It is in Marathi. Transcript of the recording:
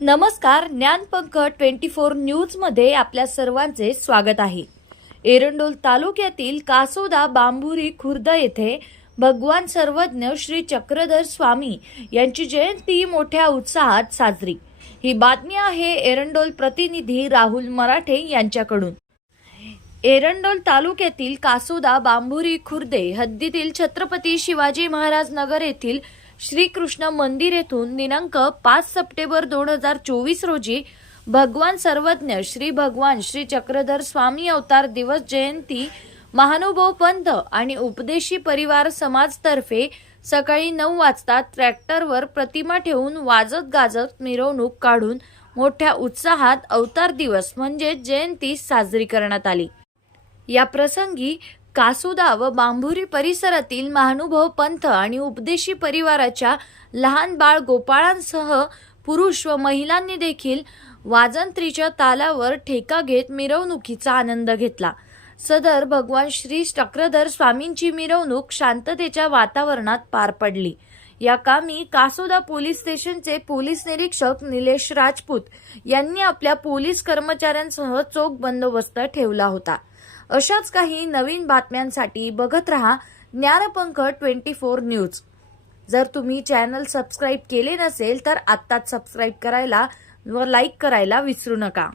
नमस्कार ज्ञानपंख ट्वेंटी फोर न्यूजमध्ये आपल्या सर्वांचे स्वागत आहे. एरंडोल तालुक्यातील कासोदा बांबुरी खुर्द येथे भगवान सर्वज्ञ श्री चक्रधर स्वामी यांची जयंती मोठ्या उत्साहात साजरी. ही बातमी आहे एरंडोल प्रतिनिधी राहुल मराठे यांच्याकडून. एरंडोल तालुक्यातील कासोदा बांबुरी खुर्दे हद्दीतील छत्रपती शिवाजी महाराज नगर येथील श्रीकृष्ण मंदिर येथून दिनांक पाच सप्टेंबर दोन हजार चोवीस रोजी भगवान सर्वज्ञ श्री भगवान श्री चक्रधर स्वामी अवतार दिवस जयंती महानुभव पंथ आणि उपदेशी परिवार समाजतर्फे सकाळी नऊ वाजता ट्रॅक्टरवर प्रतिमा ठेवून वाजत गाजत मिरवणूक काढून मोठ्या उत्साहात अवतार दिवस म्हणजे जयंती साजरी करण्यात आली. या प्रसंगी कासुदा व बांभुरी परिसरातील महानुभाव पंथ आणि उपदेशी परिवाराच्या लहान बाळ गोपाळांसह पुरुष व महिलांनी देखील वाजंत्रीच्या तालावर ठेका घेत मिरवणुकीचा आनंद घेतला. सदर भगवान श्री चक्रधर स्वामींची मिरवणूक शांततेच्या वातावरणात पार पडली. या कामी कासोदा पोलीस स्टेशनचे पोलीस निरीक्षक निलेश राजपूत यांनी आपल्या पोलीस कर्मचाऱ्यांसह चोख बंदोबस्त ठेवला होता. अशाच काही नवीन बातम्यांसाठी बघत रहा ज्ञानपंख ट्वेंटी फोर न्यूज. जर तुम्ही चॅनल सबस्क्राईब केले नसेल तर आत्ताच सबस्क्राईब करायला व लाईक करायला विसरू नका.